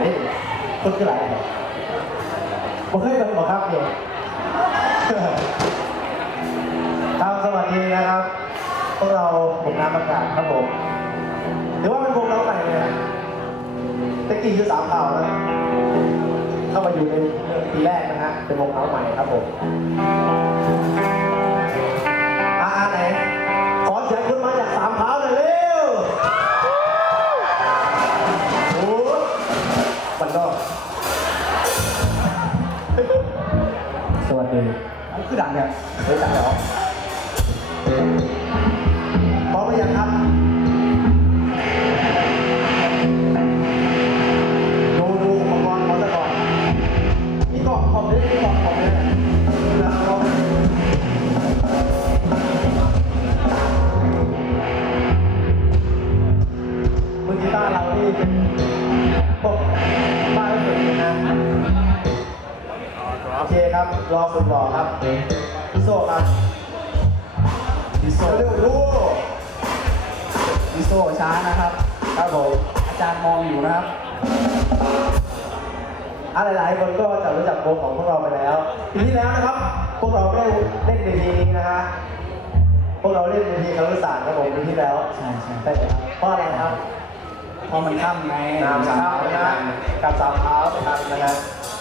ได้คนคือหลายผมเคยเป็นหมอครับเองครับสวัสดีนะครับพวกเราผมน้ำประกาศครับผมถือว่าเป็นวงน้องใหม่เลยนะตะกี้คือสามเผ่าแล้วเข้ามาอยู่ในปีแรกนะฮะเป็นวงน้องใหม่ครับผมอ่าไหนขอเสียงคุณมาจากสาม คือดังเนี่ เคครับ รอสุดหล่อครับพี่โซ่ครับดิโซเร็วๆดูดิโซช้านะครับครับผมอาจารย์มองอยู่นะครับอะไรหลายๆคนก็จะรู้จักวงของพวกเราไปแล้วปีที่แล้วนะครับ พวกเราได้เล่นเวทีนี้นะฮะพวกเราเล่นเวทีคารุศาสตร์ครับผมปีที่แล้วใช่ใช่ใช่ครับเพราะอะไรครับเพราะมันค่ำไงน้ำสาเช้ามนะฮะกับสามเท้าทำนะครั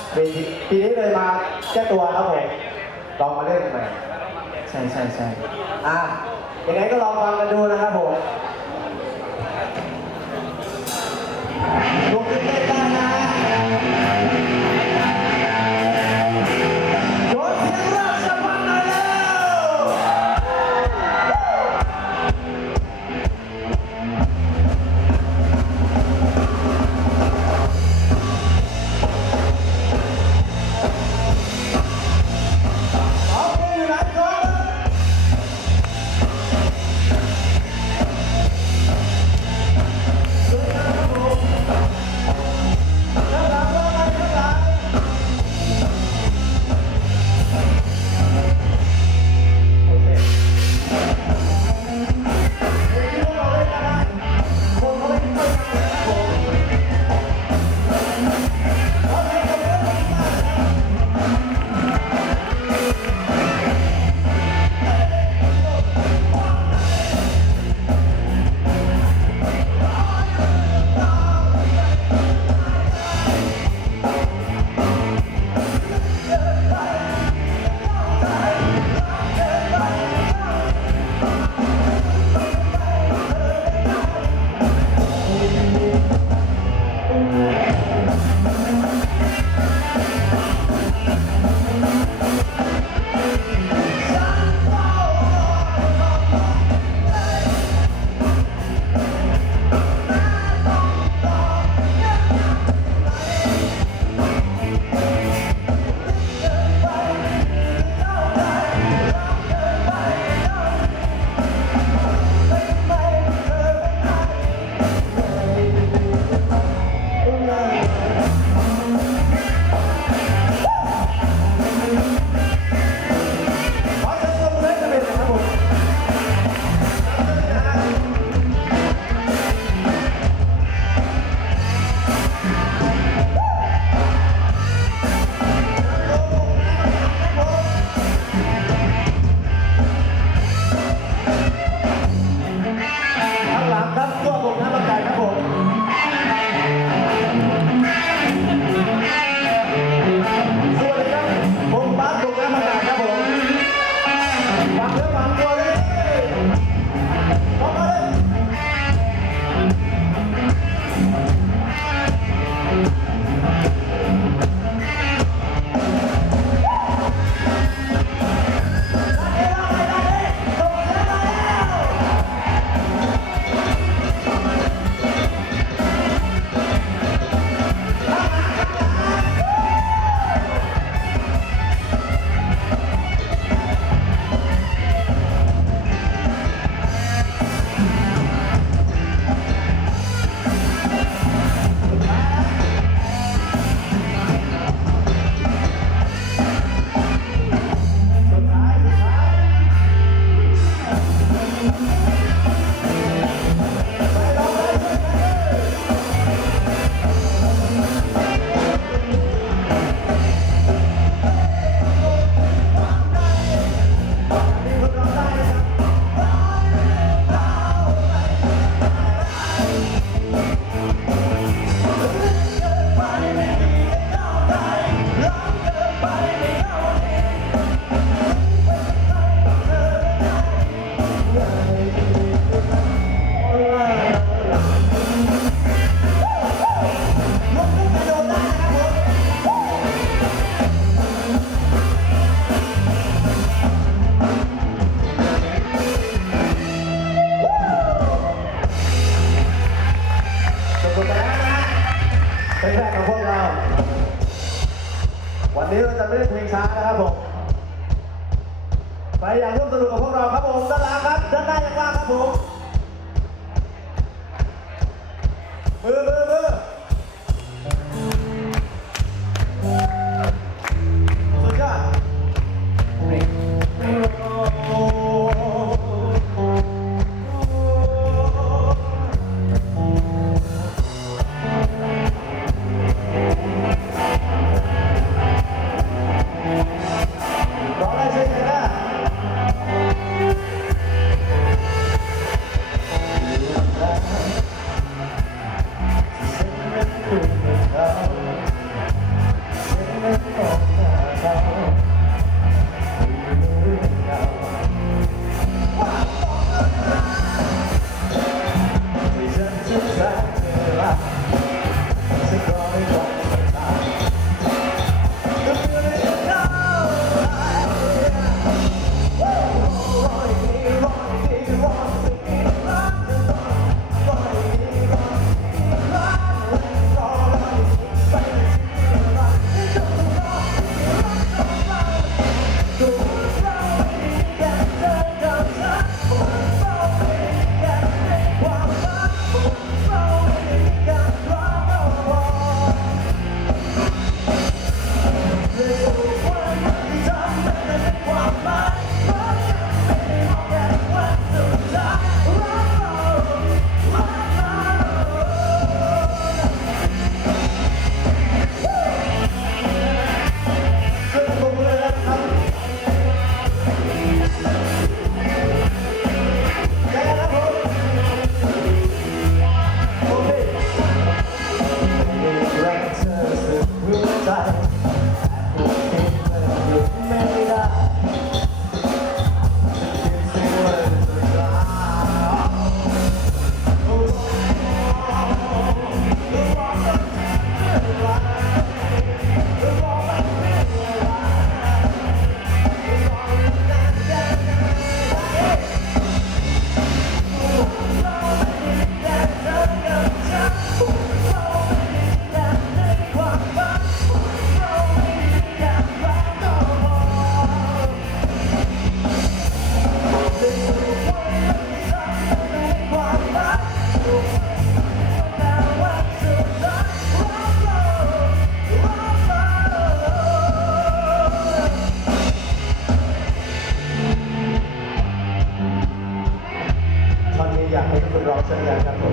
บเวทีปีนี้เลยมาแก้ตัวครับผมลองมาเล่นใหม่ใช่ใช่ใช่อะยังไงก็ลองฟังกันดูนะครับผมลงเต้น อยากให้ทุกคนร้องสัญญาครับผ